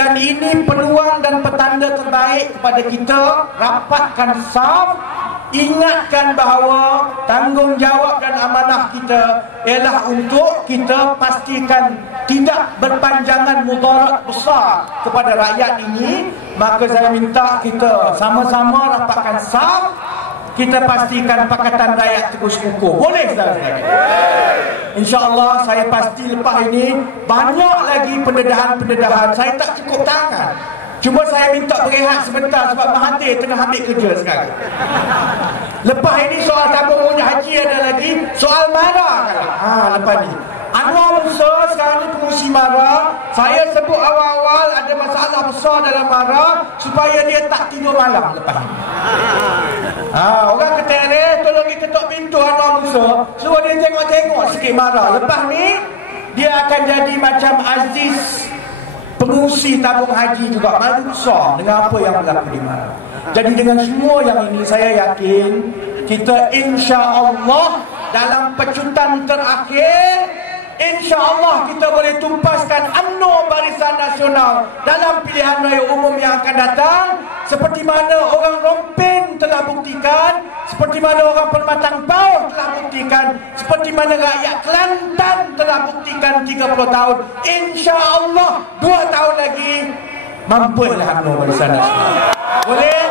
Dan ini peluang dan petanda terbaik kepada kita. Rapatkan saf. Ingatkan bahawa tanggungjawab dan amanah kita ialah untuk kita pastikan tidak berpanjangan mudarat besar kepada rakyat ini. Maka saya minta kita sama-sama rapatkan saf. Kita pastikan Pakatan Rakyat terus kukuh. Boleh saudara-saudara? InsyaAllah saya pasti lepas ini banyak lagi pendedahan-pendedahan. Saya tak cukup tangan. Cuma saya minta berehat sebentar sebab Mahathir tengah ambil kerja sekarang. Lepas ini soal tabung umrah haji ada lagi. Soal MARA kan? Lepas ni Anwar Musa sekarang ni pengurusi MARA. Saya sebut awal-awal ada masalah besar dalam MARA supaya dia tak tidur malam lepas ni. Orang ketele tolong dia ketuk pintu Anwar Musa, suruh dia tengok-tengok sikit MARA. Lepas ni dia akan jadi macam Aziz, pengurusi tabung haji juga. Malu besar dengan apa yang berlaku di MARA. Jadi dengan semua yang ini saya yakin kita insya-Allah dalam pecutan terakhir, insya-Allah kita boleh tumpaskan UMNO Barisan Nasional dalam pilihan raya umum yang akan datang. Seperti mana orang Rompin telah buktikan, seperti mana orang Permatang Pauh telah buktikan, seperti mana rakyat Kelantan telah buktikan 30 tahun. InsyaAllah 2 tahun lagi mampulah UMNO Barisan Nasional. Boleh?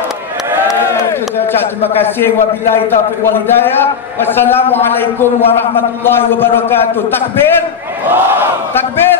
Saya ucap terima kasih. Wabillahi taufiq wal hidayah. Wassalamualaikum warahmatullahi wabarakatuh. Takbir. Takbir.